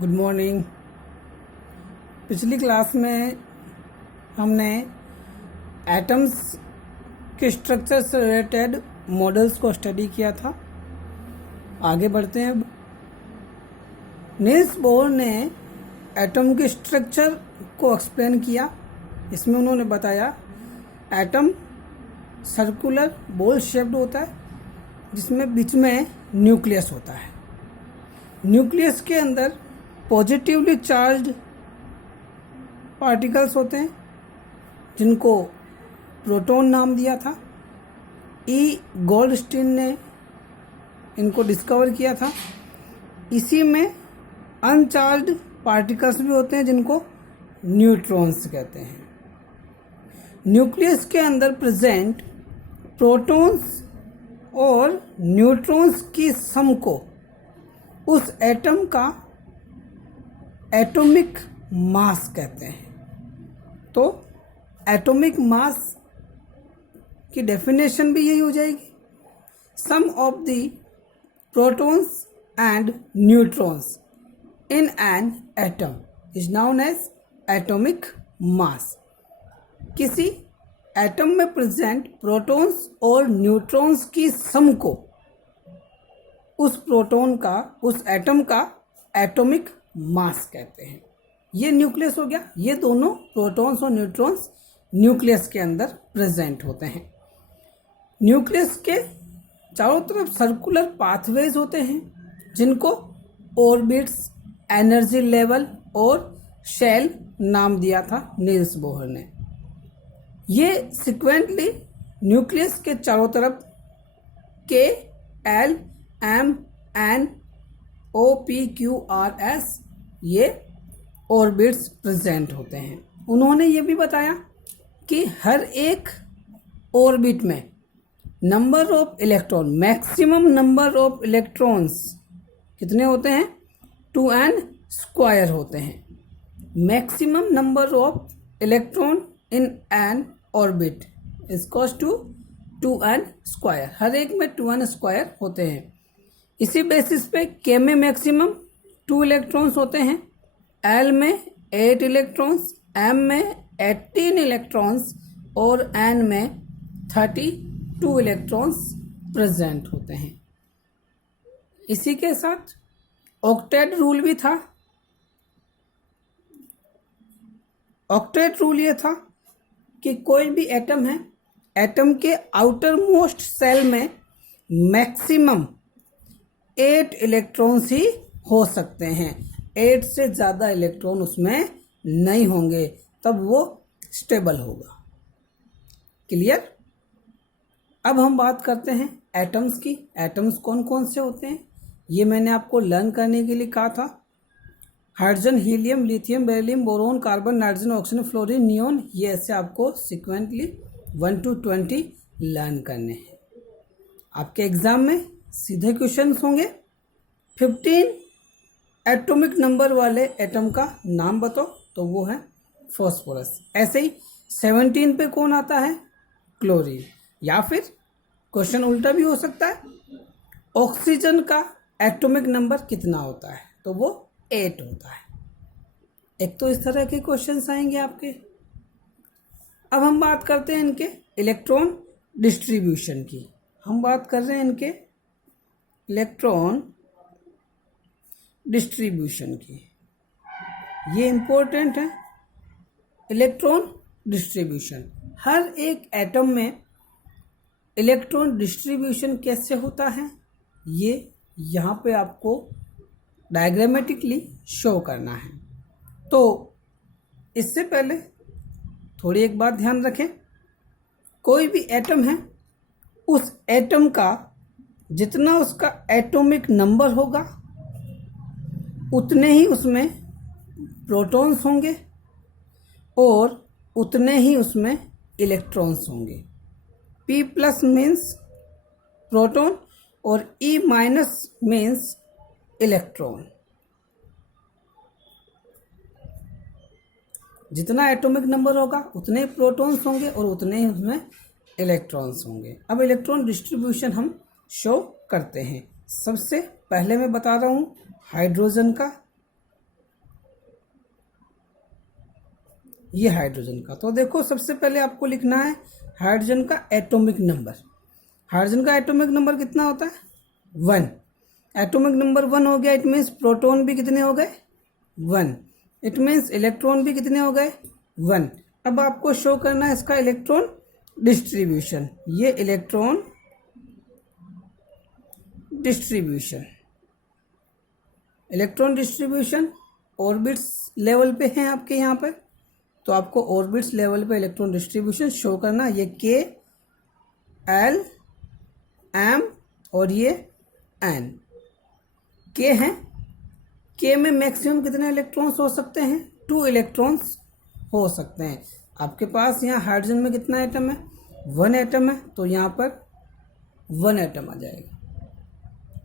Good morning. पिछली class में हमने एटम्स के स्ट्रक्चर से रिलेटेड मॉडल्स को स्टडी किया था। आगे बढ़ते हैं। अब नील्स बोर ने एटम के स्ट्रक्चर को एक्सप्लेन किया। इसमें उन्होंने बताया एटम सर्कुलर बॉल शेप्ड होता है जिसमें बीच में न्यूक्लियस होता है। न्यूक्लियस के अंदर पॉजिटिवली चार्ज्ड पार्टिकल्स होते हैं जिनको प्रोटॉन नाम दिया था। ई गोल्डस्टीन ने इनको डिस्कवर किया था। इसी में अनचार्ज्ड पार्टिकल्स भी होते हैं जिनको न्यूट्रॉन्स कहते हैं। न्यूक्लियस के अंदर प्रेजेंट प्रोटॉन्स और न्यूट्रॉन्स की सम को उस एटम का एटॉमिक मास कहते हैं। तो एटॉमिक मास की डेफिनेशन भी यही हो जाएगी, sum of the protons and neutrons in an atom is known as atomic mass. किसी एटम में प्रेजेंट प्रोटॉन्स और न्यूट्रॉन्स की सम को उस प्रोटॉन का, उस एटम का एटॉमिक मास कहते हैं। ये न्यूक्लियस हो गया। ये दोनों प्रोटॉन्स और न्यूट्रॉन्स न्यूक्लियस के अंदर प्रेजेंट होते हैं। न्यूक्लियस के चारों तरफ सर्कुलर पाथवेज होते हैं जिनको ऑर्बिट्स, एनर्जी लेवल और शेल नाम दिया था नील्स बोहर ने। ये सिक्वेंटली न्यूक्लियस के चारों तरफ K, L, M, N, O, P, Q, R, S ये ऑर्बिट्स प्रेजेंट होते हैं। उन्होंने ये भी बताया कि हर एक ऑर्बिट में number of electron, maximum number of electrons कितने होते हैं? 2n² होते हैं। Maximum number of electron in N orbit is equals to 2n²। हर एक में 2n² होते हैं। इसी बेसिस पे के में मैक्सिमम 2 इलेक्ट्रॉन्स होते हैं, एल में 8 इलेक्ट्रॉन्स, एम में 18 इलेक्ट्रॉन्स और एन में 32 इलेक्ट्रॉन्स प्रेजेंट होते हैं। इसी के साथ ऑक्टेट रूल भी था। ऑक्टेट रूल ये था कि कोई भी एटम है, एटम के आउटर मोस्ट सेल में मैक्सिमम 8 इलेक्ट्रॉन्स ही हो सकते हैं। 8 से ज़्यादा इलेक्ट्रॉन उसमें नहीं होंगे, तब वो स्टेबल होगा। क्लियर? अब हम बात करते हैं एटम्स की। एटम्स कौन कौन से होते हैं ये मैंने आपको लर्न करने के लिए कहा था। Hydrogen, helium, lithium, beryllium, boron, carbon, nitrogen, oxygen, fluorine, neon, ये ऐसे आपको सिक्वेंटली 1 to 20 लर्न करने हैं। आपके एग्जाम में सीधे क्वेश्चंस होंगे। 15 एटॉमिक नंबर वाले एटम का नाम बताओ, तो वो है फॉस्फोरस। ऐसे ही 17 पे कौन आता है? क्लोरीन। या फिर क्वेश्चन उल्टा भी हो सकता है, ऑक्सीजन का एटॉमिक नंबर कितना होता है? तो वो 8 होता है। एक तो इस तरह के क्वेश्चंस आएंगे आपके। अब हम बात करते हैं इनके इलेक्ट्रॉन डिस्ट्रीब्यूशन की। हम बात कर रहे हैं इनके इलेक्ट्रॉन डिस्ट्रीब्यूशन की। ये इंपॉर्टेंट है, इलेक्ट्रॉन डिस्ट्रीब्यूशन। हर एक एटम में इलेक्ट्रॉन डिस्ट्रीब्यूशन कैसे होता है ये यहाँ पे आपको डायग्रामेटिकली शो करना है। तो इससे पहले थोड़ी एक बात ध्यान रखें, कोई भी एटम है, उस एटम का जितना उसका एटॉमिक नंबर होगा उतने ही उसमें प्रोटॉन्स होंगे और उतने ही उसमें इलेक्ट्रॉन्स होंगे। P+ मीन्स प्रोटॉन और E- मीन्स इलेक्ट्रॉन। जितना एटॉमिक नंबर होगा उतने ही प्रोटॉन्स होंगे और उतने ही उसमें इलेक्ट्रॉन्स होंगे। अब इलेक्ट्रॉन डिस्ट्रीब्यूशन हम शो करते हैं। सबसे पहले मैं बता रहा हूँ हाइड्रोजन का ये हाइड्रोजन का। तो देखो सबसे पहले आपको लिखना है हाइड्रोजन का एटॉमिक नंबर। हाइड्रोजन का एटॉमिक नंबर कितना होता है? 1। एटॉमिक नंबर 1 हो गया, इट मीन्स प्रोटॉन भी कितने हो गए? 1। इट मीन्स इलेक्ट्रॉन भी कितने हो गए? 1। अब आपको शो करना है इसका इलेक्ट्रॉन डिस्ट्रीब्यूशन। ये electron distribution, electron distribution orbits level पे हैं आपके यहाँ पर, तो आपको ऑर्बिट्स लेवल पे इलेक्ट्रॉन डिस्ट्रीब्यूशन शो करना। ये के, एल, एम और ये एन। के हैं, के में मैक्सिमम कितने इलेक्ट्रॉन्स हो सकते हैं? 2 इलेक्ट्रॉन्स हो सकते हैं। आपके पास यहाँ हाइड्रोजन में कितना एटम है? 1 एटम है, तो यहाँ पर 1 एटम आ जाएगा।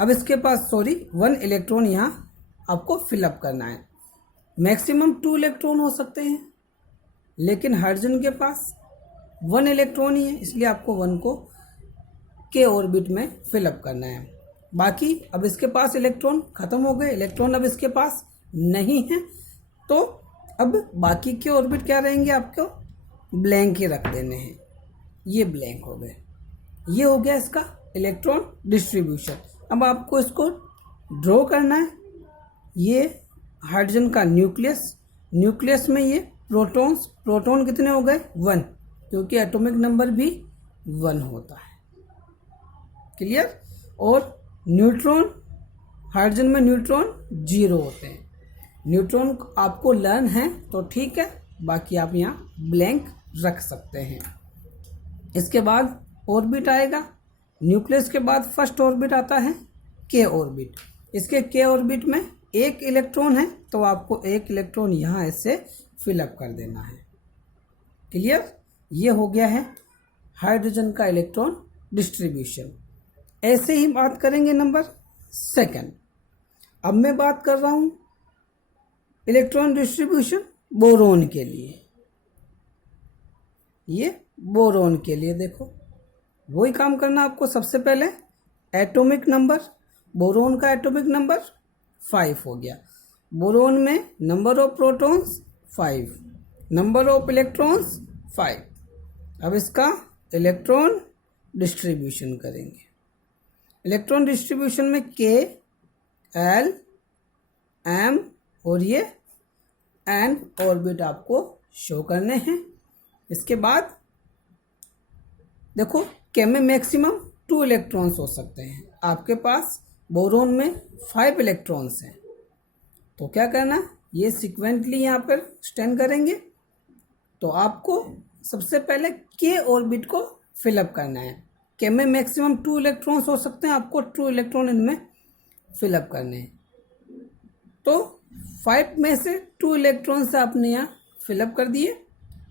अब इसके पास 1 इलेक्ट्रॉन यहाँ आपको फिलअप करना है। मैक्सिमम 2 इलेक्ट्रॉन हो सकते हैं, लेकिन हाइड्रोजन के पास 1 इलेक्ट्रॉन ही है, इसलिए आपको 1 को के ऑर्बिट में फिलअप करना है। बाकी अब इसके पास इलेक्ट्रॉन खत्म हो गए, इलेक्ट्रॉन अब इसके पास नहीं है, तो अब बाकी के ऑर्बिट क्या रहेंगे? आपको ब्लैंक ही रख देने हैं। ये ब्लैंक हो गए। ये हो गया इसका इलेक्ट्रॉन डिस्ट्रीब्यूशन। अब आपको इसको ड्रॉ करना है। ये हाइड्रोजन का न्यूक्लियस, न्यूक्लियस में ये प्रोटॉन्स, प्रोटॉन कितने हो गए? 1, क्योंकि एटॉमिक नंबर भी 1 होता है। क्लियर? और न्यूट्रॉन, हाइड्रोजन में न्यूट्रॉन 0 होते हैं। न्यूट्रॉन आपको लर्न है तो ठीक है, बाकी आप यहाँ ब्लैंक रख सकते हैं। इसके बाद ऑर्बिट आएगा। न्यूक्लियस के बाद फर्स्ट ऑर्बिट आता है के ऑर्बिट। इसके के ऑर्बिट में 1 इलेक्ट्रॉन है, तो आपको 1 इलेक्ट्रॉन यहाँ ऐसे फिलअप कर देना है। क्लियर? ये हो गया है हाइड्रोजन का इलेक्ट्रॉन डिस्ट्रीब्यूशन। ऐसे ही बात करेंगे नंबर 2। अब मैं बात कर रहा हूँ इलेक्ट्रॉन डिस्ट्रीब्यूशन बोरोन के लिए। ये बोरोन के लिए देखो वही काम करना आपको। सबसे पहले एटॉमिक नंबर, बोरोन का एटॉमिक नंबर 5 हो गया। बोरोन में number of protons 5, number of electrons 5। अब इसका इलेक्ट्रॉन डिस्ट्रीब्यूशन करेंगे। इलेक्ट्रॉन डिस्ट्रीब्यूशन में के, एल, एम और ये एन ऑर्बिट आपको शो करने हैं। इसके बाद देखो के में मैक्सिमम 2 इलेक्ट्रॉन्स हो सकते हैं। आपके पास बोरोन में 5 इलेक्ट्रॉन्स हैं, तो क्या करना, ये सिक्वेंटली यहाँ पर स्टैंड करेंगे। तो आपको सबसे पहले के ऑर्बिट को फिलअप करना है। के में मैक्सिमम 2 इलेक्ट्रॉन्स हो सकते हैं, आपको 2 इलेक्ट्रॉन इनमें फिलअप करने हैं। तो 5 में से 2 इलेक्ट्रॉन्स आपने यहाँ फिलअप कर दिए।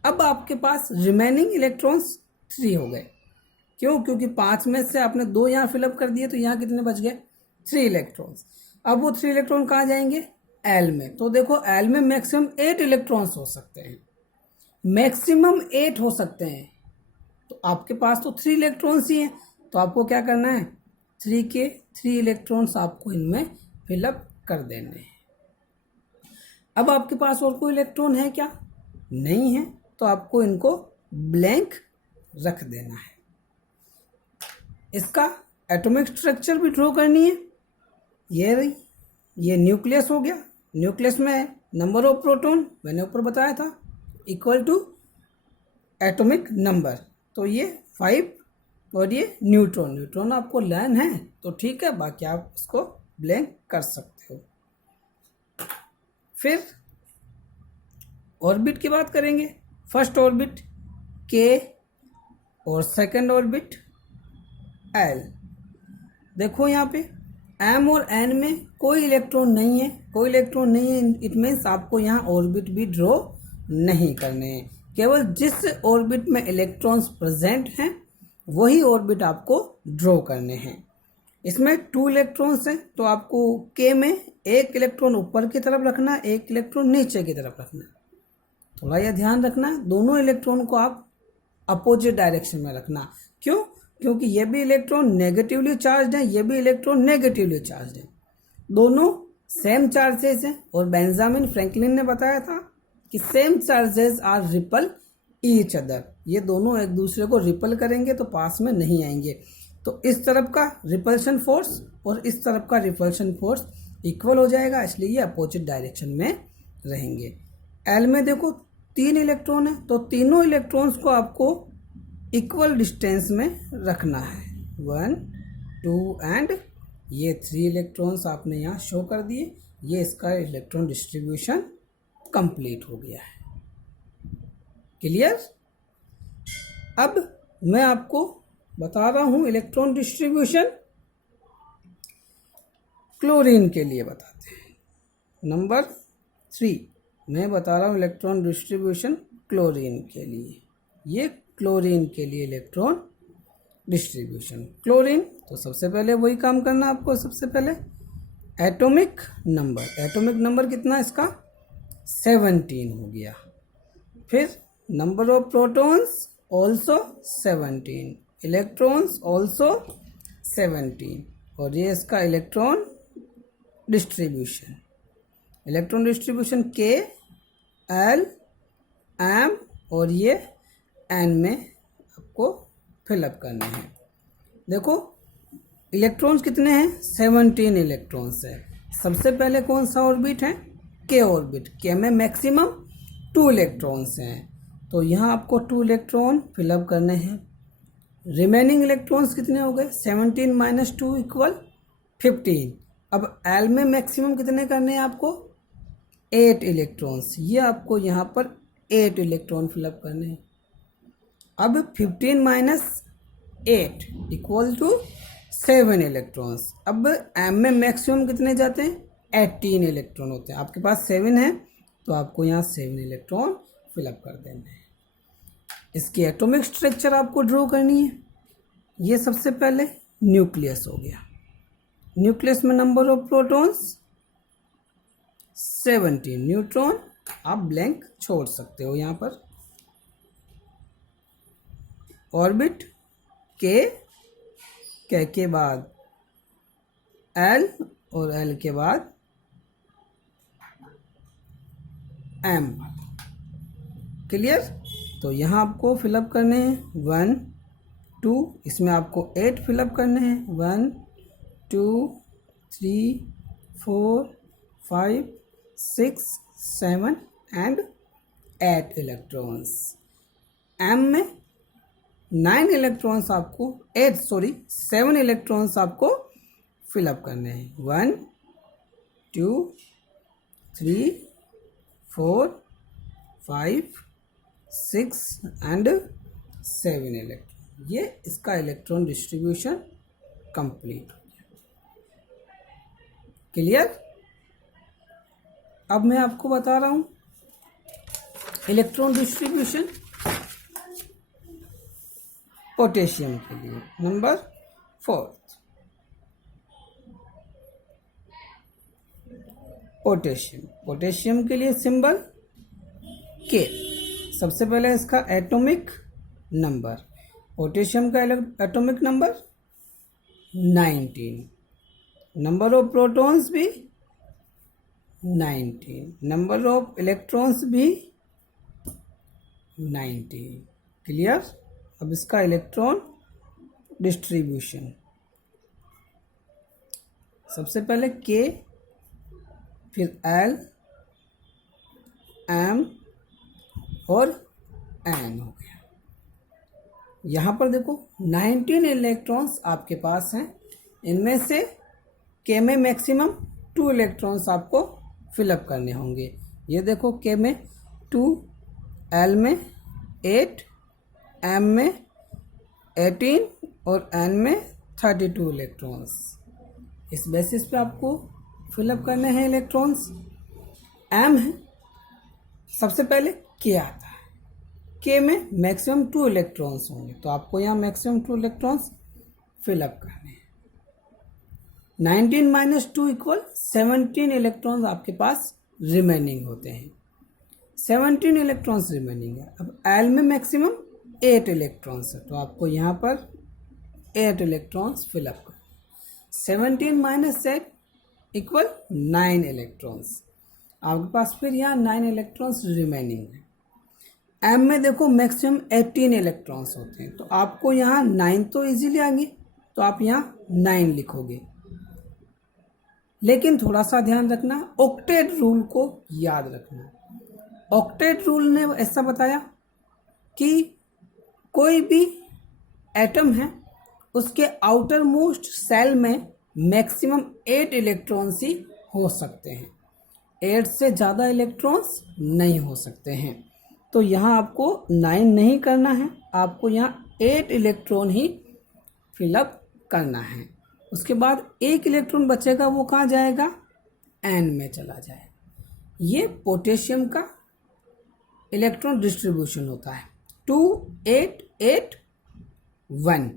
अब आपके पास रिमेनिंग इलेक्ट्रॉन्स 3 हो गए। क्यों? क्योंकि 5 में से आपने 2 यहाँ फिलअप कर दिए, तो यहाँ कितने बच गए? 3 इलेक्ट्रॉन्स। अब वो 3 इलेक्ट्रॉन कहाँ जाएंगे? एल में। तो देखो एल में मैक्सिमम 8 इलेक्ट्रॉन्स हो सकते हैं, मैक्सिमम 8 हो सकते हैं। तो आपके पास तो 3 इलेक्ट्रॉन्स ही हैं, तो आपको क्या करना है? 3 के 3 इलेक्ट्रॉन्स आपको इनमें फिलअप कर देने हैं। अब आपके पास और कोई इलेक्ट्रॉन है क्या? नहीं है, तो आपको इनको ब्लैंक रख देना है। इसका एटॉमिक स्ट्रक्चर भी ड्रॉ करनी है। ये रही, ये न्यूक्लियस हो गया। न्यूक्लियस में नंबर ऑफ प्रोटॉन मैंने ऊपर बताया था इक्वल टू एटॉमिक नंबर, तो ये 5 और ये न्यूट्रॉन। न्यूट्रॉन आपको लर्न है तो ठीक है, बाकी आप इसको ब्लैंक कर सकते हो। फिर ऑर्बिट की बात करेंगे। फर्स्ट ऑर्बिट के और सेकंड ऑर्बिट एल। देखो यहाँ पे एम और एन में कोई इलेक्ट्रॉन नहीं है, कोई इलेक्ट्रॉन नहीं है, इट मीन्स आपको यहाँ ऑर्बिट भी ड्रॉ नहीं करने हैं। केवल जिस ऑर्बिट में इलेक्ट्रॉन्स प्रेजेंट हैं वही ऑर्बिट आपको ड्रॉ करने हैं। इसमें 2 इलेक्ट्रॉन्स हैं, तो आपको के में 1 इलेक्ट्रॉन ऊपर की तरफ रखना, 1 इलेक्ट्रॉन नीचे की तरफ रखना। थोड़ा यह ध्यान रखना है, दोनों इलेक्ट्रॉन को आप अपोजिट डायरेक्शन में रखना। क्यों? क्योंकि ये भी इलेक्ट्रॉन नेगेटिवली चार्ज है, ये भी इलेक्ट्रॉन नेगेटिवली चार्ज है, दोनों सेम चार्जेस हैं। और बेंजामिन फ्रैंकलिन ने बताया था कि same charges are repel each other, ये दोनों एक दूसरे को रिपल करेंगे तो पास में नहीं आएंगे। तो इस तरफ का रिपल्शन फोर्स और इस तरफ का रिपल्शन फोर्स इक्वल हो जाएगा, इसलिए ये अपोजिट डायरेक्शन में रहेंगे। एल में देखो 3 इलेक्ट्रॉन है, तो तीनों इलेक्ट्रॉन्स को आपको इक्वल डिस्टेंस में रखना है, 1 2 एंड ये 3 इलेक्ट्रॉन्स आपने यहाँ शो कर दिए। ये इसका इलेक्ट्रॉन डिस्ट्रीब्यूशन कंप्लीट हो गया है। क्लियर? अब मैं आपको बता रहा हूँ इलेक्ट्रॉन डिस्ट्रीब्यूशन क्लोरीन के लिए बताते हैं। नंबर 3 मैं बता रहा हूँ इलेक्ट्रॉन डिस्ट्रीब्यूशन क्लोरीन के लिए। ये क्लोरीन के लिए इलेक्ट्रॉन डिस्ट्रीब्यूशन। क्लोरीन तो सबसे पहले वही काम करना आपको। सबसे पहले एटॉमिक नंबर कितना इसका 17 हो गया। फिर number of protons also 17, electrons also 17, और ये इसका इलेक्ट्रॉन डिस्ट्रीब्यूशन के एल एम और ये एन में आपको फिलअप करने हैं। देखो इलेक्ट्रॉन्स कितने हैं, 17 इलेक्ट्रॉन्स है। सबसे पहले कौन सा ऑर्बिट है, के ऑर्बिट। के में मैक्सिमम 2 इलेक्ट्रॉन्स हैं, तो यहाँ आपको 2 इलेक्ट्रॉन फिलअप करने हैं। रिमेनिंग इलेक्ट्रॉन्स कितने हो गए, 17 माइनस 2 इक्वल 15। अब एल में मैक्सिमम कितने करने हैं आपको, 8 इलेक्ट्रॉन्स। ये आपको यहाँ पर 8 इलेक्ट्रॉन फिलअप करने हैं। अब 15 माइनस 8 इक्वल टू 7 इलेक्ट्रॉन्स। अब एम में मैक्सिमम कितने जाते हैं, 18 इलेक्ट्रॉन होते हैं। आपके पास 7 है तो आपको यहाँ 7 इलेक्ट्रॉन फिलअप कर देने हैं। इसकी एटॉमिक स्ट्रक्चर आपको ड्रॉ करनी है। ये सबसे पहले न्यूक्लियस हो गया। न्यूक्लियस में नंबर ऑफ प्रोटॉन्स 17, न्यूट्रॉन आप ब्लैंक छोड़ सकते हो यहाँ पर। ऑर्बिट के बाद एल और एल के बाद एम। क्लियर? तो यहाँ आपको फिलअप करने हैं 1 2, इसमें आपको 8 फिलअप करने हैं, 1 2 3 4 5 6 7 एंड 8 इलेक्ट्रॉन्स। एम में 7 इलेक्ट्रॉन्स आपको फिलअप करने हैं, 1 2 3 4 5 6 एंड 7 इलेक्ट्रॉन। ये इसका इलेक्ट्रॉन डिस्ट्रीब्यूशन कंप्लीट हो गया। क्लियर? अब मैं आपको बता रहा हूं इलेक्ट्रॉन डिस्ट्रीब्यूशन पोटेशियम के लिए। नंबर 4 पोटेशियम के लिए सिंबल के। सबसे पहले इसका एटॉमिक नंबर, पोटेशियम का atomic number 19, number of protons भी 19, नंबर ऑफ इलेक्ट्रॉन्स भी 19। क्लियर? अब इसका इलेक्ट्रॉन डिस्ट्रीब्यूशन, सबसे पहले के, फिर एल, एम और एन हो गया। यहाँ पर देखो 19 इलेक्ट्रॉन्स आपके पास हैं। इनमें से के में मैक्सिमम 2 इलेक्ट्रॉन्स आपको फिलअप करने होंगे। ये देखो के में 2, एल में 8, एम में 18 और एन में 32 इलेक्ट्रॉन्स। इस बेसिस पे आपको फिलअप करने हैं इलेक्ट्रॉन्स। एम है, सबसे पहले के आता है। के में मैक्सिमम 2 इलेक्ट्रॉन्स होंगे, तो आपको यहाँ मैक्सिमम 2 इलेक्ट्रॉन्स फिलअप करने हैं। 19 माइनस 2 इक्वल 17 इलेक्ट्रॉन्स आपके पास रिमेनिंग होते हैं। 17 इलेक्ट्रॉन्स रिमेनिंग है। अब एल में मैक्सिमम 8 इलेक्ट्रॉन्स है, तो आपको यहाँ पर 8 इलेक्ट्रॉन्स फिलअप करना। 17 माइनस 8 इक्वल 9 इलेक्ट्रॉन्स। आपके पास फिर यहाँ 9 इलेक्ट्रॉन्स रिमेनिंग है। एम में देखो मैक्सिमम 18 इलेक्ट्रॉन्स होते हैं, तो आपको यहाँ 9 तो इजीली आ गई, तो आप यहाँ 9 लिखोगे। लेकिन थोड़ा सा ध्यान रखना, ऑक्टेट रूल को याद रखना। ऑक्टेट रूल ने ऐसा बताया कि कोई भी एटम है उसके आउटर मोस्ट सेल में मैक्सिमम 8 इलेक्ट्रॉन्स ही हो सकते हैं, 8 से ज़्यादा इलेक्ट्रॉन्स नहीं हो सकते हैं। तो यहाँ आपको 9 नहीं करना है, आपको यहाँ 8 इलेक्ट्रॉन ही फिलअप करना है। उसके बाद एक इलेक्ट्रॉन बचेगा, वो कहाँ जाएगा, एन में चला जाएगा। ये पोटेशियम का इलेक्ट्रॉन डिस्ट्रीब्यूशन होता है 2 8 8 1।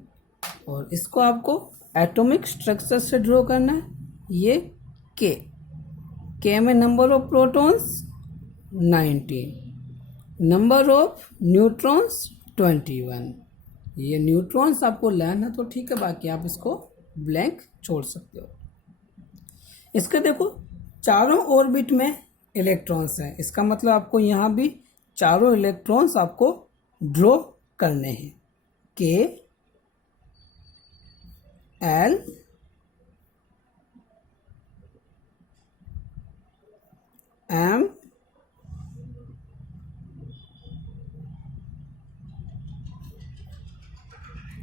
और इसको आपको एटॉमिक स्ट्रक्चर से ड्रॉ करना है। ये के में number of protons 19, number of neutrons 21। ये न्यूट्रॉन्स आपको लेना तो ठीक है, बाकी आप इसको ब्लैंक छोड़ सकते हो। इसके देखो चारों ऑर्बिट में इलेक्ट्रॉन्स हैं, इसका मतलब आपको यहाँ भी चारों इलेक्ट्रॉन्स आपको ड्रॉ करने हैं। के एल एम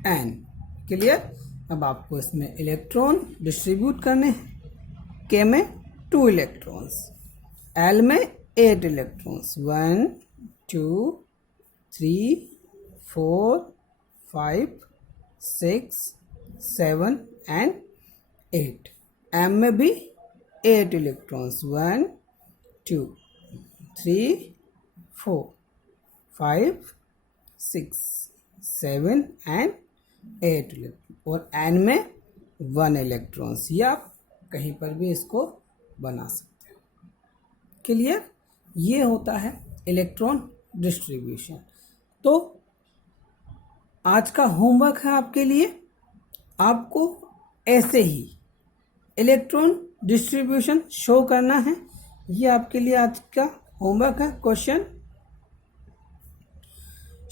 एन। क्लियर? अब आपको इसमें इलेक्ट्रॉन डिस्ट्रीब्यूट करने हैं। के में 2 इलेक्ट्रॉन्स, एल में 8 इलेक्ट्रॉन्स, 1 2 3 4 5 6 7 एंड 8। एम में भी 8 इलेक्ट्रॉन्स, 1 2 3 4 5 6 7 एंड 8 इलेक्ट्रॉन। और एन में 1 इलेक्ट्रॉन्स। ये आप कहीं पर भी इसको बना सकते हो। क्लियर? ये होता है इलेक्ट्रॉन डिस्ट्रीब्यूशन। तो आज का होमवर्क है आपके लिए, आपको ऐसे ही इलेक्ट्रॉन डिस्ट्रीब्यूशन शो करना है। ये आपके लिए आज का होमवर्क है। Question,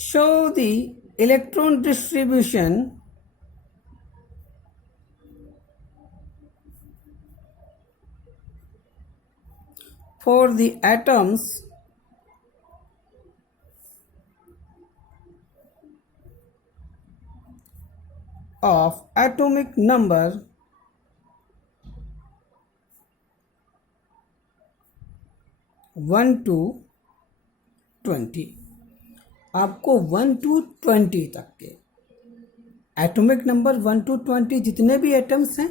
show the electron distribution for the atoms of atomic number 1 to 20। आपको 1 to 20 तक के एटॉमिक नंबर 1 to 20 जितने भी एटम्स हैं,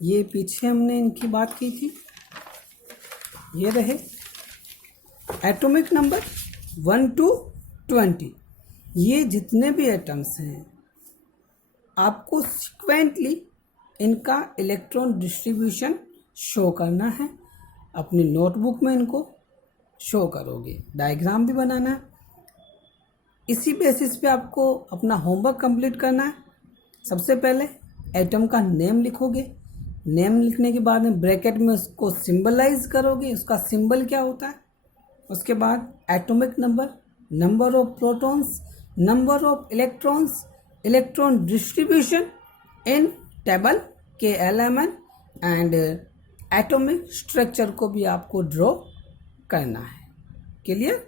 ये पीछे हमने इनकी बात की थी, ये रहे एटॉमिक नंबर 1 to 20। ये जितने भी एटम्स हैं आपको सिक्वेंटली इनका इलेक्ट्रॉन डिस्ट्रीब्यूशन शो करना है। अपनी नोटबुक में इनको शो करोगे, डायग्राम भी बनाना है। इसी बेसिस पे आपको अपना होमवर्क कंप्लीट करना है। सबसे पहले एटम का नेम लिखोगे, नेम लिखने के बाद में ब्रैकेट में उसको सिंबलाइज करोगे, उसका सिंबल क्या होता है। उसके बाद atomic number, number of protons, number of electrons, electron distribution in table KLMN and atomic structure को भी आपको ड्रॉ करना है। क्लियर?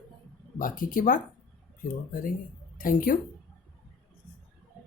बाकी की बात फिर वो करेंगे। Thank you.